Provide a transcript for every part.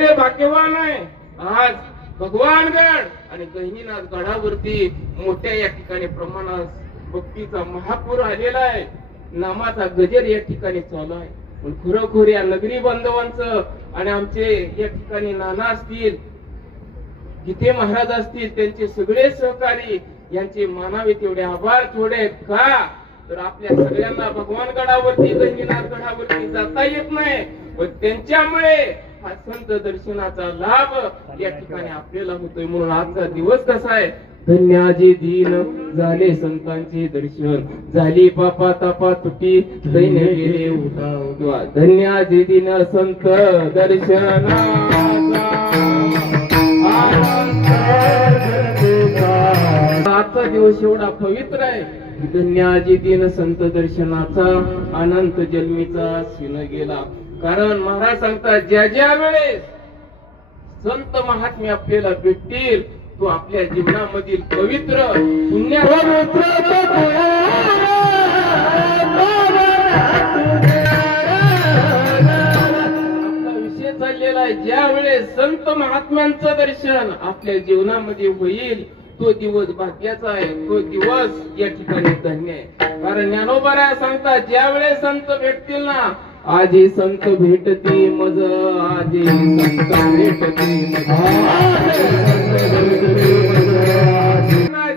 भाग्यवान आहे. आज भगवानगड आणि गहिनीनाथ गडावरती मोठ्या या ठिकाणी प्रमाणात भक्तीचा महापूर आलेला आहे. नामाचा गजर या ठिकाणी चालू आहे. पण खरोखर या नगरी बांधवांचं आणि आमचे या ठिकाणी नाना असतील, गीते महाराज असतील, त्यांचे सगळे सहकारी यांचे मानावे तेवढे आभार थोडे आहेत का? तर आपल्या सगळ्यांना भगवानगडावरती गहिनीनाथ गडावरती जाता येत नाही, पण त्यांच्यामुळे हा संत दर्शनाचा लाभ या ठिकाणी आपल्याला होतोय. म्हणून आजचा दिवस कसा आहे? धन्याजी दीन झाले संतांचे दर्शन, झाली पापा तापा तुटी दैन्य गेले उठा. धन्याजी दीन संत दर्शनाचा आजचा दिवस एवढा पवित्र आहे. धन्याजी दीन संत दर्शनाचा अनंत जन्मीचा शिन गेला. कारण महाराज सांगतात, ज्या ज्या वेळेस संत महात्मे आपल्याला भेटतील तो आपल्या जीवनामधील पवित्र पुण्य विषय चाललेला आहे. ज्या वेळेस संत महात्म्यांचं दर्शन आपल्या जीवनामध्ये होईल तो दिवस भाग्याचा आहे, तो दिवस या ठिकाणी धन्य आहे. कारण ज्ञानोबा सांगतात, ज्या वेळेस संत भेटतील ना, आजी संत भेटती मज, आजी संत भेटती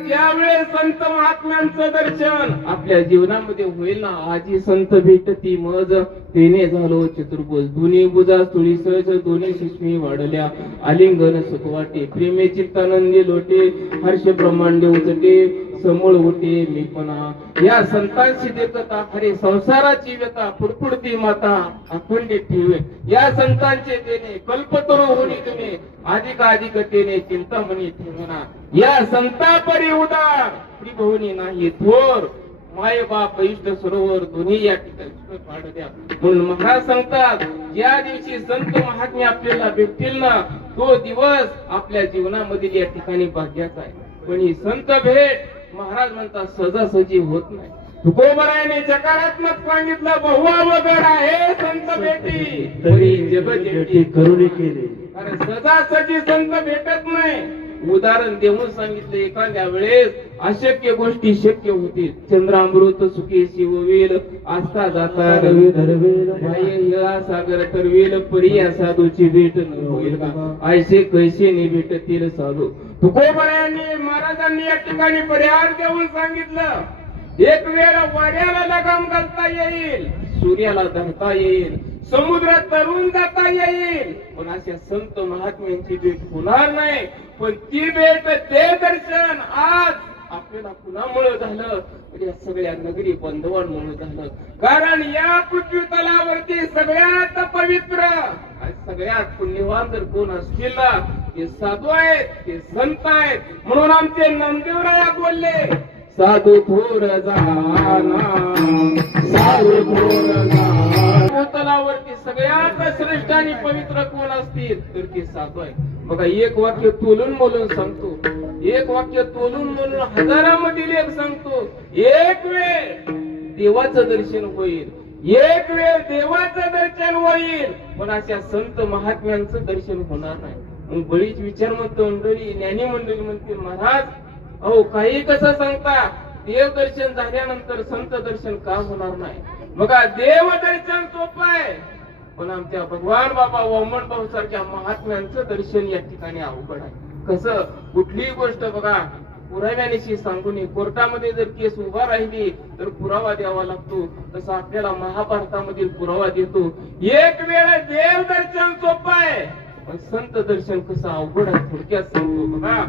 ज्यावेळेस संत महात्म्यांचं दर्शन आपल्या जीवनामध्ये होईल ना, आजी संत भेटती मज, तेने झालो चतुर्भुज, दोन्ही बुजा सुळी सहज, दोन्ही शिश्मी वाढल्या, आलिंगन सुखवाटे, प्रेमे चित्तानंदी लोटे, हर्ष ब्रह्मांड उचटे, समूळ होते मीपणा. या संतांशी देखता खरे संसाराची व्यथा, फुडफुडती माता अखंडित ठेवे. या संतांचे देणे कल्पतरू होणी तुम्ही, अधिक तेने चिंतामणी ठेवना. या संतापरी उदार त्रिभुवनी नाही थोर, माय बाप इष्ट सरोवर दोन्ही या ठिकाणी पाडल्या. म्हणून महाराज सांगतात, ज्या दिवशी संत महात्मे आपल्याला भेटतील ना, तो दिवस आपल्या जीवनामधील या ठिकाणी भाग्याचा आहे. पण ही संत भेट महाराज म्हणतात सहजासहजी होत नाही. तुकोबरायाने सकारात्मक सांगितलं, बहुअवघड आहे संत भेटी, तरी जगजेठी करुणी केली. कारण सहजासहजी संत भेटत नाही. उदाहरण देऊन सांगितलं, एखाद्या वेळेस अशक्य गोष्टी शक्य होतील. चंद्रामृत सुखी शिववेल, आस्था जाता रवी धरवेल, बाह्य सागर तरवेल, परिया साधूची भेट न होईल का? ऐसे कैसे नि भेटतील साधू. तुकोबरायांनी महाराजांनी या ठिकाणी परिहार देऊन सांगितलं, एक वेळ वाऱ्याला लगाम घालता येईल, सूर्याला धरता येईल, समुद्रात तरुण जाता येईल, पण अशा संत महात्म्यांची भेट होणार नाही. पण ती भेट, ते दर्शन आज आपल्याला कुणामुळे झालं? या सगळ्या नगरी बांधवांमुळे झालं. कारण या पृथ्वी तलावरती सगळ्यात पवित्र, सगळ्यात पुण्यवान जर कोण असतील ना, ते साधू आहेत, ते संत आहेत. म्हणून आमचे नामदेवराया बोलले, साधू थोर जाना, साधू थोर जाना. तलावरती सगळ्यात श्रेष्ठ आणि पवित्र कोण असतील तर ते साधू आहेत. बघा, एक वाक्य तोलून बोलून सांगतो, एक वाक्य तोलून बोलून हजारामधील एक सांगतो. एक वेळ देवाचं दर्शन होईल, एक वेळ देवाचं दर्शन होईल, पण अशा संत महात्म्यांचं दर्शन होणार नाही. मग बळीच विचार म्हणतो मंडळी, ज्ञानी मंडळी म्हणते, महाराज अहो काही कसं सांगता, देव दर्शन झाल्यानंतर संत दर्शन का होणार नाही? बघा, देव दर्शन सोपं आहे, पण आमच्या भगवान बाबा वामन भाऊ सारख्या महात्म्यांचं दर्शन या ठिकाणी अवघड आहे. कसं? कुठलीही गोष्ट बघा, पुराव्यानिशी सांगून कोर्टामध्ये जर केस उभा राहिली तर पुरावा द्यावा लागतो. तसं आपल्याला महाभारतामधील पुरावा देतो. एक वेळ देव दर्शन सोपं आहे, पण संत दर्शन कसं अवघड आहे. थोडक्यात सांगतो बघा,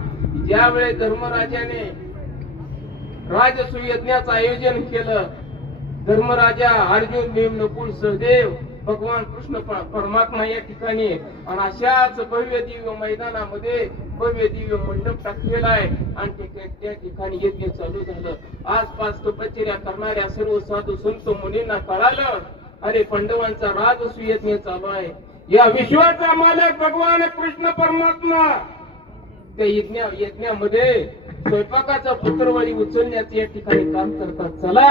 ज्या वेळेस धर्मराजाने राजसूय यज्ञाचं आयोजन केलं, धर्मराजा अर्जुन भीम नकुल सहदेव भगवान कृष्ण परमात्मा या ठिकाणी, आणि अशाच भव्य दिव्य मैदानामध्ये भव्य दिव्य मंडप टाकलेला आहे, आणि त्या ठिकाणी यज्ञ चालू झालं. आसपास तपश्चर्या करणाऱ्या सर्व साधू संत मुनींना कळालं, अरे पांडवांचा राजसूय यज्ञ चालू आहे. या विश्वाचा मालक भगवान कृष्ण परमात्मा त्या यज्ञामध्ये स्वयंपाकाचा पत्रवाळी उचलण्याचे या ठिकाणी काम करतात. चला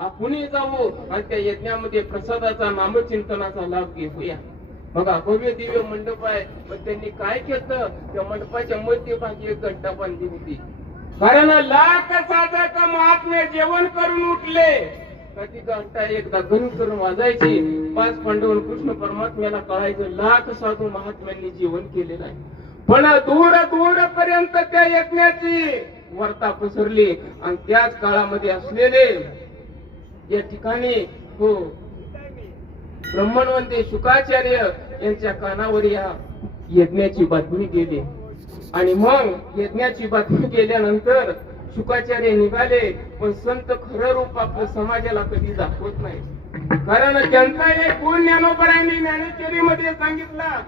आपणही जाऊ आणि त्या यज्ञामध्ये प्रसादाचा नामचिंतनाचा लाभ घेऊया. बघा भव्य दिव्य मंडप आहे, पण त्यांनी काय केलं, त्या मंडपाच्या मध्यभागी एक घंटा बांधली होती. कारण लाख साधक महात्मे जेवण करून उठले का ती घंटा एकदा घन करून वाजायची. 5 पांडव कृष्ण परमात्म्याला कळायचं लाख साधू महात्म्यांनी जेवण केलेलं आहे. पण दूर दूर पर्यंत त्या यज्ञाची वार्ता पसरली आणि त्याच काळामध्ये असलेले या ठिकाणी हो ब्रह्मणवंते शुकाचार्य यांच्या कानावर या यज्ञाची बातमी गेली. आणि मग यज्ञाची बातमी गेल्यानंतर शुकाचार्य निघाले, पण संत खरं रूप आपलं समाजाला कधी दाखवत नाही. कारण त्यांचा एक गुण ज्ञानोबरायांनी ज्ञानेश्वरीमध्ये सांगितला,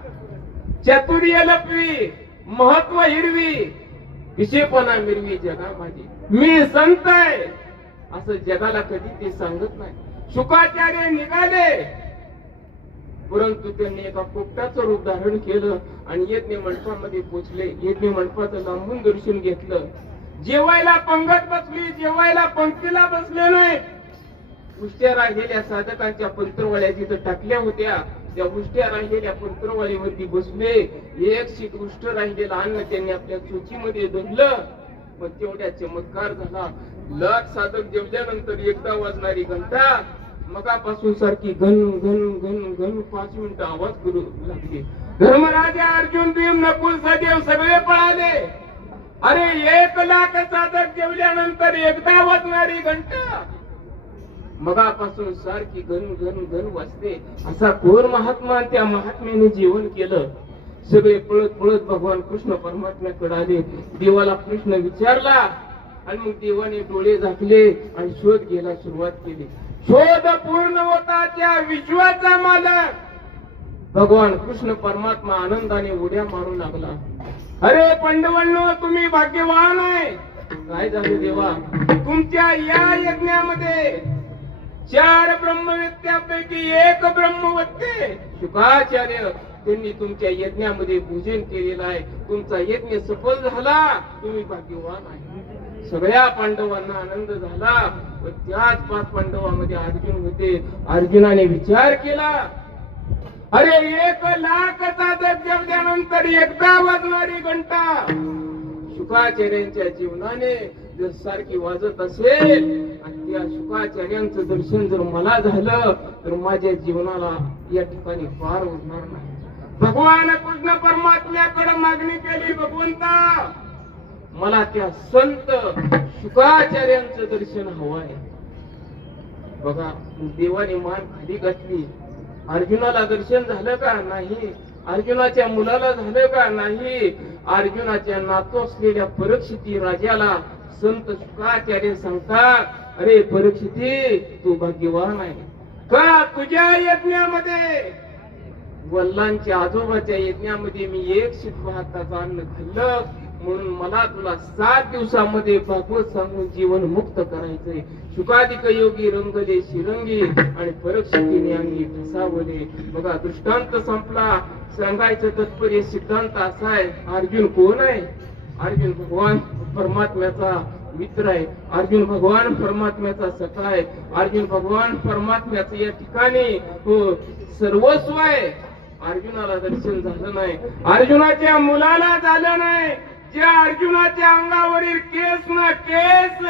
चातुर्य लपवी महत्व हिरवी विषयपणा मिरवी जगा माझी. मी संत आहे असं जगाला कधी ते सांगत नाही. शुकाचार्य निघाले, परंतु त्यांनी एका पोपटाचं रूप धारण केलं आणि यज्ञ मंडपामध्ये पोहोचले. यज्ञ मंडपाचं लांबून दर्शन घेतलं. जेवायला पंगत बसली, जेवायला पंक्तीला बसले नाही. उष्ट्या राहिलेल्या साधकांच्या पंत्रवळ्या जिथं टाकल्या होत्या, त्या उष्ट्या राहिलेल्या पंत्रवळीवरती बसले. एक शीट उष्ट राहिलेलं अन्न त्यांनी आपल्या चोचीमध्ये धरलं. पण तेवढ्या चमत्कार झाला. लाख साधक जेवल्यानंतर एकदा वाजणारी घंटा मगापासून सारखी घन घन घन घन 5 मिनिटं आवाज करू लागली. धर्मराजा अर्जुन भीम नकुल सहदेव सगळे पळाले. अरे 1 लाख साधक जेवल्यानंतर एकदा वाजणारी घंटा मगापासून सारखी घन घन घन वाजते. असा कोण महात्मा, त्या महात्म्याने जीवन केलं. सगळे पळत पळत भगवान कृष्ण परमात्म्याकडे आले. देवाला प्रश्न विचारला आणि मग देवाने डोळे झाकले आणि शोध घ्यायला सुरुवात केली. शोध पूर्ण होता त्या विश्वाचा मालक भगवान कृष्ण परमात्मा आनंदाने उड्या मारू लागला. अरे पांडवांनो, तुम्ही भाग्यवान आहे. काय झालं देवा, तुमच्या या यज्ञामध्ये 4 ब्रह्मवेत्त्यापैकी 1 ब्रह्मवेत्ते शुकाचार्य त्यांनी तुमच्या यज्ञामध्ये पूजन केलेलं आहे. तुमचा यज्ञ सफल झाला, तुम्ही भाग्यवान आहे. सगळ्या पांडवांना आनंद झाला. व त्याच 5 पांडवांमध्ये अर्जुन होते. अर्जुनाने विचार केला, अरे 1 लाख साधक जेवल्यानंतर एकदा वाजणारी घंटा शुकाचार्यांच्या जीवनाने जर सारखी वाजत असेल आणि त्या शुकाचार्यांचं दर्शन जर मला झालं तर माझ्या जीवनाला या ठिकाणी पार होणार नाही. भगवान कृष्ण परमात्म्याकडे मागणी केली, भगवंता मला त्या संत शुकाचार्यांचं दर्शन हवं आहे. बघा, देवाने मान खाली घातली. अर्जुनाला दर्शन झालं का नाही? अर्जुनाच्या मुलाला झालं का नाही? अर्जुनाच्या नातू असलेल्या परीक्षिती राजाला संत शुकाचार्य सांगतात, अरे परीक्षिती, तू भाग्यवान आहे. का तुझ्या यज्ञामध्ये, वडिलांच्या आजोबाच्या यज्ञामध्ये मी 1 शीत भाताचं अन्न खाल्लं, म्हणून मला तुला 7 दिवसामध्ये भागवत सांगून जीवन मुक्त करायचंय. शुकाधिक योगी रंगले शिरंगी आणि परीक्षितीने अंगी फसावले. बघा, दृष्टांत संपला. सांगायचं तात्पर्य सिद्धांत असा आहे, अर्जुन कोण आहे? अर्जुन भगवान परमात्म्याचा मित्र आहे. अर्जुन भगवान परमात्म्याचा सखा आहे. अर्जुन भगवान परमात्म्याचं या ठिकाणी सर्वस्व आहे. अर्जुनाला दर्शन झालं नाही, अर्जुनाच्या मुलाला झालं नाही. ज्या अर्जुनाच्या अंगावरील केस ना केस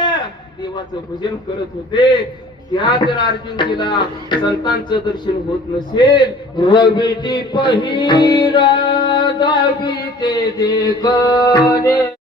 देवाचं भजन करत होते, त्या जर अर्जुनजीला संतांचं दर्शन होत नसेल, रविटी पहिरा दावी ते देखणे